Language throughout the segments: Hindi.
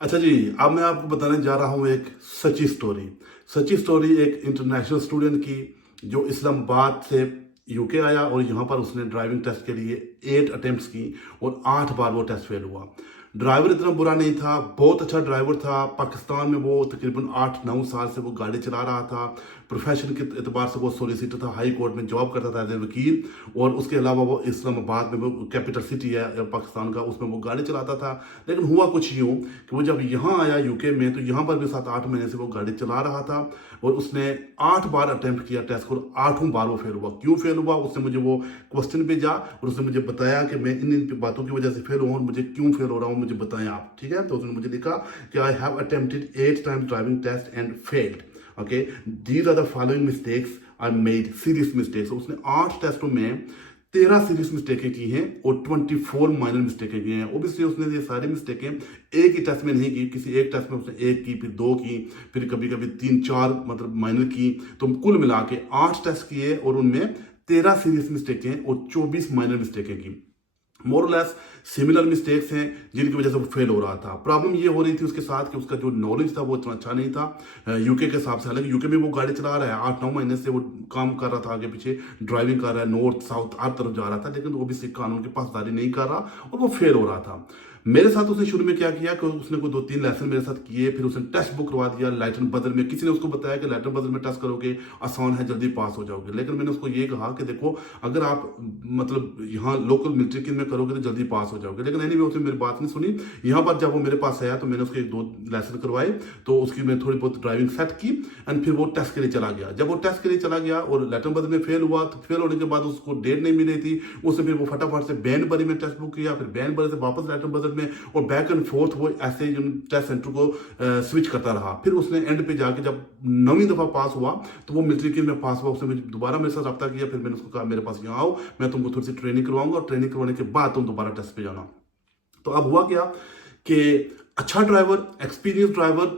अच्छा जी, अब मैं आपको बताने जा रहा हूँ एक सच्ची स्टोरी। सच्ची स्टोरी एक इंटरनेशनल स्टूडेंट की, जो इस्लामाबाद से यूके आया और यहाँ पर उसने ड्राइविंग टेस्ट के लिए 8 अटेम्प्ट्स की और 8 बार वो टेस्ट फेल हुआ। ड्राइवर इतना बुरा नहीं था, बहुत अच्छा ड्राइवर था। पाकिस्तान में वो तकरीबन 8-9 साल से वो गाड़ी चला रहा था। प्रोफेशन के एतबार से वो सोलिसिटर था, हाई कोर्ट में जॉब करता था एज ए वकील। और उसके अलावा वो इस्लामाबाद में, वो कैपिटल सिटी है पाकिस्तान का, उसमें वो गाड़ी चलाता था। लेकिन हुआ कुछ यूँ कि वो जब यहाँ आया यूके में, तो यहाँ पर भी 7-8 महीने से वो गाड़ी चला रहा था और उसने 8 बार अटेम्प्ट किया टेस्ट को, 8 बार वो फेल हुआ। क्यों फेल हुआ, उसने मुझे वो क्वेश्चन भेजा और उसने मुझे बताया कि मैं इन बातों की वजह से फेल हुआ और मुझे क्यों फेल हो रहा हूँ, मुझे बताएं आप। ठीक है, तो उसने मुझे लिखा कि I have attempted 8 times driving test and failed. Okay, these are the following mistakes I made, serious mistakes. उसने 8 टेस्टों में 13 सीरियस मिस्टेकें की हैं और 24 माइनर मिस्टेकें की हैं। ओबियसली उसने ये सारी मिस्टेकें एक ही टेस्ट में नहीं की, किसी एक टेस्ट में उसने एक की, फिर 2 की, फिर कभी कभी 3-4 मतलब माइनर की। तो कुल मिला के 8 टेस्ट किए और उनमें 13 सीरियस मिस्टेकें और 24 माइनर मिस्टेकें की। मोर लेस सिमिलर मिस्टेक्स हैं जिनकी वजह से वो फेल हो रहा था। प्रॉब्लम ये हो रही थी उसके साथ कि उसका जो नॉलेज था वो इतना अच्छा नहीं था यूके के हिसाब से। हालांकि यूके में वो गाड़ी चला रहा है, 8-9 महीने से वो काम कर रहा था, आगे पीछे ड्राइविंग कर रहा है, नॉर्थ साउथ हर तरफ जा रहा था, लेकिन वो भी सिख कानून की पासदारी नहीं कर रहा और वो फेल हो रहा था। मेरे साथ उसने शुरू में क्या किया कि उसने कोई 2-3 लेसन मेरे साथ किए, फिर उसने टेस्ट बुक करवा दिया लाइटन बजर में। किसी ने उसको बताया कि लाइटन बजर में टेस्ट करोगे आसान है, जल्दी पास हो जाओगे। लेकिन मैंने उसको ये कहा कि देखो, अगर आप मतलब यहाँ लोकल मिलिट्री किन में करोगे तो जल्दी पास हो जाओगे। लेकिन एनीवे उसने मेरी बात नहीं सुनी। यहाँ पर जब वो मेरे पास आया तो मैंने उसके 2 लेसन करवाए, तो उसकी मैंने थोड़ी बहुत ड्राइविंग सेट की एंड फिर वो टेस्ट के लिए चला गया। जब वो टेस्ट के लिए चला गया और लाइटन बजर में फेल हुआ, तो फेल होने के बाद उसको डेट नहीं मिली थी। उसने फिर वो फटाफट से बैनबरी में टेस्ट बुक किया, फिर बैनबरी से वापस लाइटन बजर में, और बैक एंड फोर्थ वो ऐसे टेस्ट सेंटर को स्विच करता रहा। फिर उसने एंड पे जाके जब 9वीं दफा पास हुआ तो वो मिलिट्री के में पास हुआ। उसने दोबारा मेरे साथ रब्ता किया, फिर मैंने उसको कहा मेरे पास यहाँ आओ, मैं तुमको थोड़ी सी ट्रेनिंग करवाऊंगा और ट्रेनिंग करवाने के बाद तुम दोबारा टेस्ट पे जाना। तो अब हुआ क्या कि अच्छा ड्राइवर, एक्सपीरियंस ड्राइवर,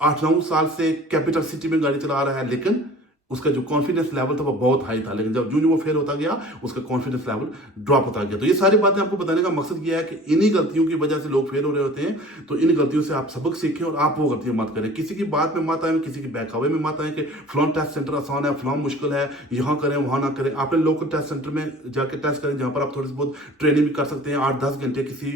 8-9 साल से कैपिटल सिटी में गाड़ी चला रहा है, लेकिन उसका जो कॉन्फिडेंस लेवल था वो बहुत हाई था। लेकिन जब जो वो फेल होता गया उसका कॉन्फिडेंस लेवल ड्रॉप होता गया। तो ये सारी बातें आपको बताने का मकसद ये है कि इन्हीं गलतियों की वजह से लोग फेल हो रहे होते हैं। तो इन गलतियों से आप सबक सीखें और आप वो गलतियां मत करें। किसी की बात में मत आए, किसी की बहकावे में मत आए कि फलां टेस्ट सेंटर आसान है, फलां मुश्किल है, यहाँ करें वहाँ ना करें। आपने लोकल टेस्ट सेंटर में जाकर टेस्ट करें, जहाँ पर आप थोड़ी बहुत ट्रेनिंग भी कर सकते हैं। 8-10 घंटे किसी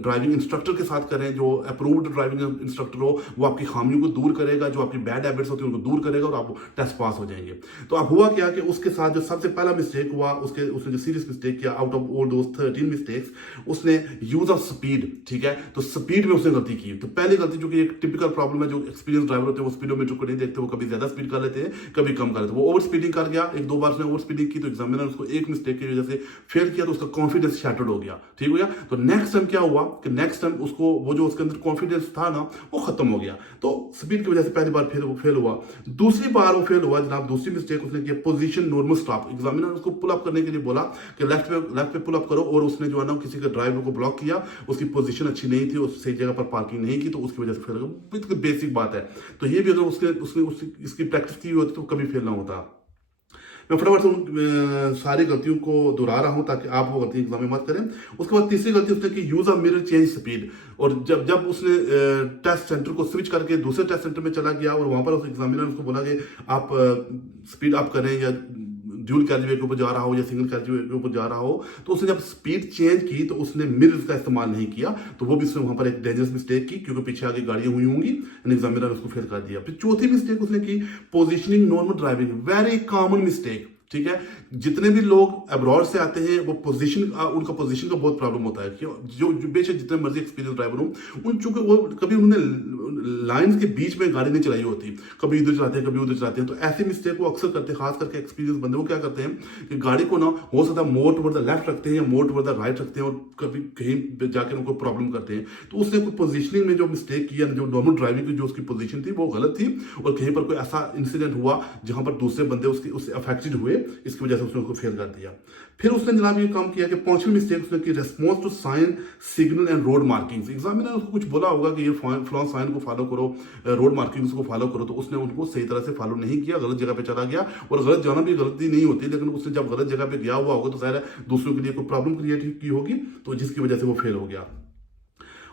ड्राइविंग इंस्ट्रक्टर के साथ करें जो अप्रूव्ड ड्राइविंग इंस्ट्रक्टर हो। वो आपकी खामियों को दूर करेगा, जो आपकी बैड हैबिट्स होती है उनको दूर करेगा और आप टेस्ट पास हो जाएंगे। तो अब हुआ क्या कि उसके साथ जो सबसे पहला मिस्टेक हुआ, उसने जो सीरियस मिस्टेक किया, out of all those 13 mistakes, उसने यूज ऑफ स्पीड, ठीक है, तो स्पीड में उसने गलती की। तो पहली गलती, जो कि एक टिपिकल प्रॉब्लम है, जो एक्सपीरियंस ड्राइवर होते हैं वो स्पीडोमीटर को नहीं देखते, वो कभी ज्यादा स्पीड कर लेते हैं, कभी कम कर लेते हैं। वो ओवर स्पीडिंग कर गया, 1-2 बार उसने ओवर स्पीडिंग की, तो एग्जामिनर उसको एक मिस्टेक की वजह से फेल किया, तो उसका कॉन्फिडेंस शैटर्ड हो गया। ठीक हो गया। तो नेक्स्ट टाइम क्या हुआ कि नेक्स्ट टाइम उसको वो जो उसके अंदर कॉन्फिडेंस था ना, वो खत्म हो गया। तो स्पीड की वजह से पहली बार फेल हुआ। दूसरी बार वो फेल हुआ जनाब, दूसरी मिस्टेक उसने किया, पोजीशन नॉर्मल स्टॉप। एग्जामिनर उसको पुल अप करने के लिए बोला कि लेफ्ट पे पुल अप करो, और उसने जो है ना किसी के ड्राइवर को ब्लॉक किया, उसकी पोजीशन अच्छी नहीं थी, उस सही जगह पर पार्किंग नहीं की, तो उसकी वजह से फेल हो गया। बेसिक बात है। तो ये भी अगर उसने इसकी प्रैक्टिस की होती तो कभी फेल ना होता। मैं फटाफट से उन सारी गलतियों को दोहरा रहा हूं ताकि आप वो गलती एग्जाम में मत करें। उसके बाद तीसरी गलती उसने की, use of mirror change speed. और जब उसने टेस्ट सेंटर को स्विच करके दूसरे टेस्ट सेंटर में चला गया और वहां पर उस एग्जामिनर उसको बोला कि आप स्पीड अप करें, या ड्यूल कैरिजवे के ऊपर जा रहा हो या सिंगल कैरिजवे के ऊपर जा रहा हो, तो उसने जब स्पीड चेंज की तो उसने मिरर्स का इस्तेमाल नहीं किया। तो वो भी उसने वहां पर एक डेंजरस मिस्टेक की, क्योंकि पीछे आगे गाड़ियां हुई होंगी, एग्जामिनर उसको फेल कर दिया। फिर चौथी मिस्टेक उसने की, positioning normal driving, very common mistake. ठीक है, जितने भी लोग अब्रॉड से आते हैं वो उनका पोजीशन का बहुत प्रॉब्लम होता है। जो बेशक जितने मर्जी एक्सपीरियंस ड्राइवर हो, चूंकि वो कभी उन्होंने लाइंस के बीच में गाड़ी नहीं चलाई होती, कभी इधर चलाते हैं कभी उधर चलाते हैं। तो ऐसे मिस्टेक वो अक्सर करते हैं, खास करके एक्सपीरियंस बंदे। वो क्या करते हैं कि गाड़ी को ना हो सकता है मोर टुवर्ड द लेफ्ट रखते हैं या मोर टुवर्ड द राइट रखते हैं, और कभी कहीं जाकर उनको प्रॉब्लम करते हैं। तो उसने कोई पोजिशनिंग में जो मिस्टेक किया, जो नॉर्मल ड्राइविंग की जो उसकी पोजिशन थी वो गलत थी, और कहीं पर कोई ऐसा इंसिडेंट हुआ जहां पर दूसरे बंदे उससे अफेक्टेड हुए, इसकी वजह से उसने उसको फेल कर दिया। फिर उसने जनाब ये काम किया कि पांचवी मिस्टेक उसने की, response to sign, signal and road markings. Examiner उसको कुछ बोला होगा कि ये फलां साइन को फॉलो करो, रोड मार्किंग्स को फॉलो करो, तो उसने उनको सही तरह से फॉलो नहीं किया, गलत जगह पे चला गया। और गलत जाना भी गलती नहीं होती, लेकिन उसने जब गलत जगह पे गया हुआ होगा तो शायद दूसरों के लिए कोई प्रॉब्लम क्रिएट की होगी, तो जिसकी वजह से वो फेल हो गया।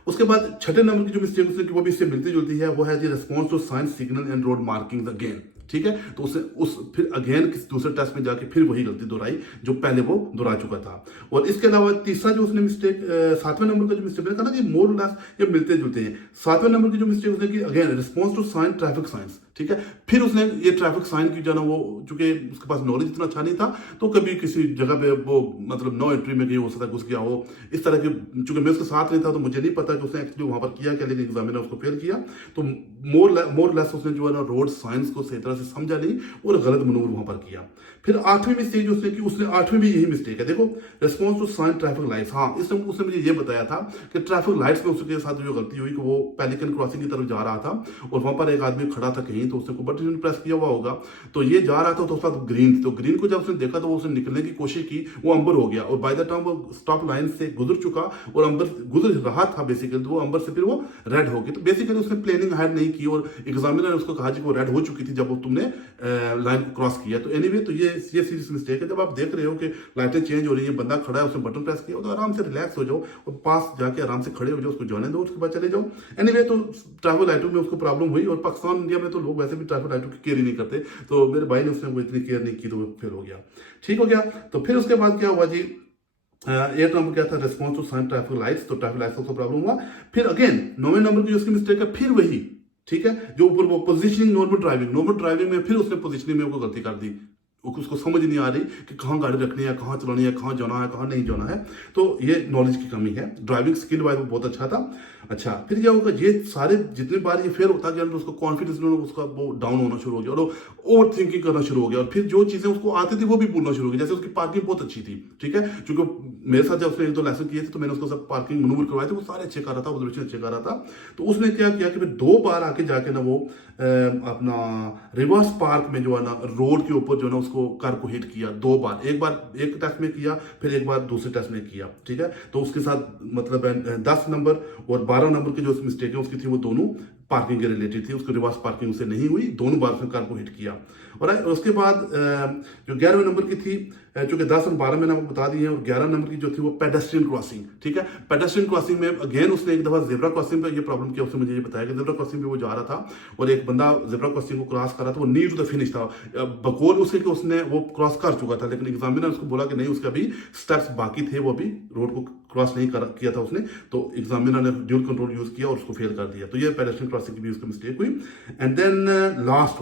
उसके बाद छठे नंबर की जो मिस्टेक उसने की वो भी इससे मिलती जुलती है, वो है जी response to signs signal and road marking again. ठीक है, तो उसने उस फिर अगेन किसी दूसरे टेस्ट में जाके फिर वही गलती दोहराई जो पहले वो दोहरा चुका था। और इसके अलावा तीसरा जो उसने मिस्टेक, सातवें नंबर का जो मिस्टेक मैंने कहा ना कि मोर लेस ये मिलते जुलते हैं। सातवें नंबर की जो मिस्टेक उसने की again response to sign traffic signs. ठीक है, फिर उसने ये ट्रैफिक साइन की जो ना वो चूंकि उसके पास नॉलेज इतना अच्छा नहीं था, तो कभी किसी जगह पे वो मतलब नो एंट्री में कहीं हो सकता है घुस गया हो इस तरह के। चूंकि मैं उसके साथ नहीं था तो मुझे नहीं पता कि उसने एक्चुअली वहां पर किया क्या, लेकिन एग्जामिनर उसको फेल किया। तो मोर लेस उसने जो है ना रोड साइंस को सही तरह से समझा नहीं और गलत मनूवर वहां पर किया। फिर आठवीं मिस्टेक जो उसने की, उसने आठवीं भी यही मिस्टेक है। देखो response to sign traffic lights, हाँ इसने उसने मुझे ये बताया था कि ट्रैफिक लाइट्स में उसके साथ जो गलती हुई कि वो पेलिकन क्रॉसिंग की तरफ जा रहा था और वहां पर एक आदमी खड़ा था कहीं, तो उसने बटन प्रेस किया हुआ होगा, तो ये जा रहा था तो उसके साथ ग्रीन थी, तो ग्रीन को जब उसने देखा तो वो उसने निकलने की कोशिश की, वो अंबर हो गया और बाय द टाइम वो स्टॉप लाइन से गुजर चुका और अंबर गुजर रहा था बेसिकली, तो वो अंबर से फिर वो रेड हो गई। तो बेसिकली उसने प्लेनिंग हाइड नहीं की और एग्जामिनर ने उसको कहा कि वो रेड हो चुकी थी जब वो तुमने लाइन क्रॉस किया। तो एनीवे तो ये सीरियस मिस्टेक है। जब आप देख रहे हो कि लाइटें चेंज हो रही है, बंदा खड़ा है, उसने बटन प्रेस किया, तो आराम से रिलैक्स हो जाओ और पास जाके आराम से खड़े हो जाओ, उसको जाने दो, उसके बाद चले जाओ। एनीवे तो ट्रैफिक लाइटों में उसको प्रॉब्लम हुई और पाकिस्तान इंडिया में तो लोग वैसे भी ट्रैफिक लाइटों की केयर ही नहीं करते, तो मेरे भाई ने उसने वो इतनी केयर नहीं की तो वो फेल हो गया। ठीक हो गया। तो फिर उसके बाद क्या हुआ जी, 8 नंबर क्या था response to sign traffic lights, तो ट्रैफिक लाइट्स को प्रॉब्लम हुआ। फिर अगेन 9वें नंबर की उसकी मिस्टेक है, फिर वही। ठीक है, जो ऊपर वो पोजीशनिंग नॉर्मल ड्राइविंग में फिर उसने पोजीशनिंग में वो गलती कर दी, उसको समझ नहीं आ रही कि कहाँ गाड़ी रखनी है, कहाँ चलानी है, कहाँ जाना है, कहाँ नहीं जाना है। तो ये नॉलेज की कमी है। ड्राइविंग स्किल वाइज वो बहुत अच्छा था। अच्छा, फिर क्या होगा, ये सारे जितने बार ये फेल होता गया तो उसको कॉन्फिडेंस उसका वो डाउन होना शुरू हो गया और ओवर थिंकिंग करना शुरू हो गया और फिर जो चीजें उसको आती थी वो भी भूलना शुरू हो गई। जैसे उसकी पार्किंग बहुत अच्छी थी, ठीक है, क्योंकि मेरे साथ जब उसने 1-2 लेसन किए थे तो मैंने उसको सब पार्किंग मनूवर करवाए थे, वो सारे अच्छे कर रहा था, ऑब्जर्वेशन अच्छे कर रहा था। तो उसने क्या किया कि फिर 2 बार आके जाके ना वो अपना रिवर्स पार्क में जो है ना रोड के ऊपर जो है ना उसको कार को हिट किया 2 बार, एक बार एक टेस्ट में किया, फिर एक बार दूसरे टेस्ट में किया। ठीक है, तो उसके साथ मतलब 10 नंबर और 12 नंबर की जो मिस्टेक है उसकी थी वो दोनों पार्किंग के रिलेटेड थी, उसको रिवर्स पार्किंग से नहीं हुई, दोनों बार उसने कार को हिट किया। और उसके बाद जो 11वें नंबर की थी, चूंकि 10 और 12 मैंने आपको बता दी है, और 11 नंबर की जो थी वो पेडेस्ट्रियन क्रॉसिंग। ठीक है, पेडेस्ट्रियन क्रॉसिंग में अगेन उसने एक दफा जेब्रा क्रॉसिंग पे ये प्रॉब्लम किया। उसने मुझे ये बताया कि जेब्रा क्रॉसिंग पे वो जा रहा था और एक बंदा जेब्रा क्रॉसिंग को क्रॉस कर रहा था, वो नीड टू द फिनिश था, बकौल उसके कि उसने वो क्रॉस कर चुका था, लेकिन एग्जामिनर उसको बोला कि नहीं उसके अभी स्टेप्स बाकी थे, वो अभी रोड को क्रॉस नहीं किया था उसने, तो एग्जामिनर ने ड्यूल कंट्रोल यूज किया और उसको फेल कर दिया। तो ये पेडेस्ट्रियन क्रॉसिंग की भी उसकी मिस्टेक हुई। And then last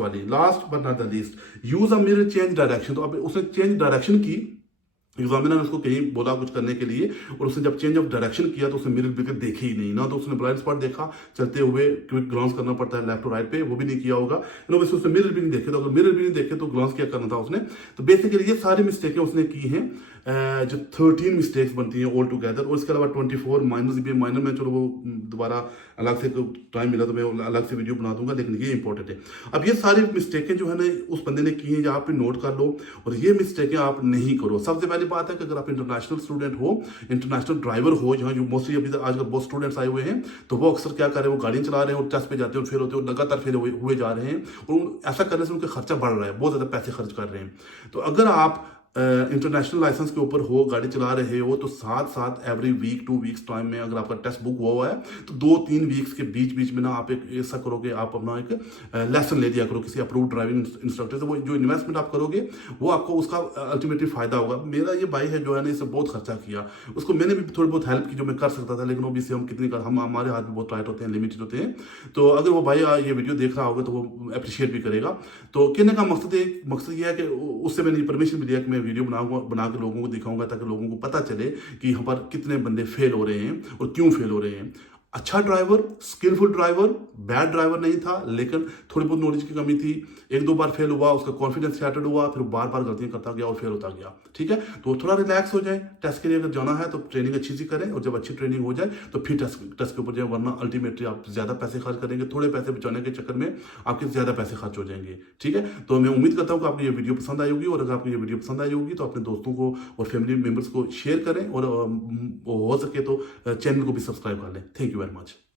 but not the least, use a mirror change direction. तो अब उसने चेंज डायरेक्शन की, एग्जामिनर ने उसको कहीं बोला कुछ करने के लिए और उसने जब चेंज ऑफ डायरेक्शन किया तो उसने मिरर बिल्कुल देखे ही नहीं, ना तो उसने ब्लाइंड स्पॉट देखा चलते हुए, क्विक ग्लांस करना पड़ता है लेफ्ट और राइट पे, वो भी नहीं किया होगा। वैसे उसने मिरर भी नहीं देखे, तो अगर मिरर भी नहीं देखे तो ग्लांस क्या करना था उसने। तो बेसिकली ये सारी मिस्टेकें उसने की हैं, जो 13 मिस्टेक्स बनती हैं ऑल टुगेदर। और इसके अलावा 24 माइनस भी माइनर में, चलो वो दोबारा अलग से टाइम मिला तो मैं अलग से वीडियो बना दूंगा, लेकिन ये इंपॉर्टेंट है। अब ये सारी मिस्टेकें जो है ना उस बंदे ने की हैं, आप नोट कर लो और ये मिस्टेकें आप नहीं करो। सबसे पहली बात है कि अगर आप इंटरनेशनल स्टूडेंट हो, इंटरनेशनल ड्राइवर हो, जहाँ जो मोस्टली अभी तक आजकल बहुत स्टूडेंट्स आए हुए हैं, तो वो अक्सर क्या कर रहे हैं, वो गाड़ी चला रहे हैं और टेस्ट पे जाते हैं और फेल होते हैं, लगातार फेल हुए जा रहे हैं और ऐसा करने से उनका खर्चा बढ़ रहा है, बहुत ज्यादा पैसे खर्च कर रहे हैं। तो अगर आप इंटरनेशनल लाइसेंस के ऊपर हो, गाड़ी चला रहे हो, तो साथ साथ एवरी वीक 2 वीक्स टाइम में अगर आपका टेस्ट बुक हुआ है तो 2-3 वीक्स के बीच बीच में ना आप एक ऐसा करोगे, आप अपना एक लेसन ले दिया करो किसी अप्रूव्ड ड्राइविंग इंस्ट्रक्टर से। वो जो इन्वेस्टमेंट आप करोगे वो आपको उसका अल्टीमेटली फायदा होगा। मेरा ये भाई है जो है ना, इससे बहुत खर्चा किया, उसको मैंने भी थोड़ी बहुत हेल्प की जो मैं कर सकता था, लेकिन ओबीसी हम कितनी कर, हम हमारे हाथ में बहुत टाइट होते हैं, लिमिटेड होते हैं। तो अगर वो भाई ये वीडियो देख रहा होगा तो वो अप्रिशिएट भी करेगा। तो कहने का मकसद ये है कि उससे मैंने परमिशन भी दिया कि मैं वीडियो बना के लोगों को दिखाऊंगा, ताकि लोगों को पता चले कि यहाँ पर कितने बंदे फेल हो रहे हैं और क्यों फेल हो रहे हैं। अच्छा driver, skilful driver, bad driver नहीं था, लेकिन थोड़ी बहुत नॉलेज की कमी थी, 1-2 बार फेल हुआ, उसका कॉन्फिडेंस शैटर्ड हुआ, फिर बार बार गलतियां करता गया और फेल होता गया। ठीक है, तो थोड़ा रिलैक्स हो जाए, टेस्ट के लिए अगर जाना है तो ट्रेनिंग अच्छी सी करें और जब अच्छी ट्रेनिंग हो जाए तो फिर टेस्ट के ऊपर जाए, वरना अल्टीमेटली आप ज्यादा पैसे खर्च करेंगे, थोड़े पैसे बचाने के चक्कर में आपके ज्यादा पैसे खर्च हो जाएंगे। ठीक है, तो मैं उम्मीद करता हूँ कि आपको ये वीडियो पसंद आई होगी, और अगर आपको ये वीडियो पसंद आई होगी तो अपने दोस्तों को और फैमिली मेंबर्स को शेयर करें और हो सके तो चैनल को भी सब्सक्राइब कर लें। Thank you very much.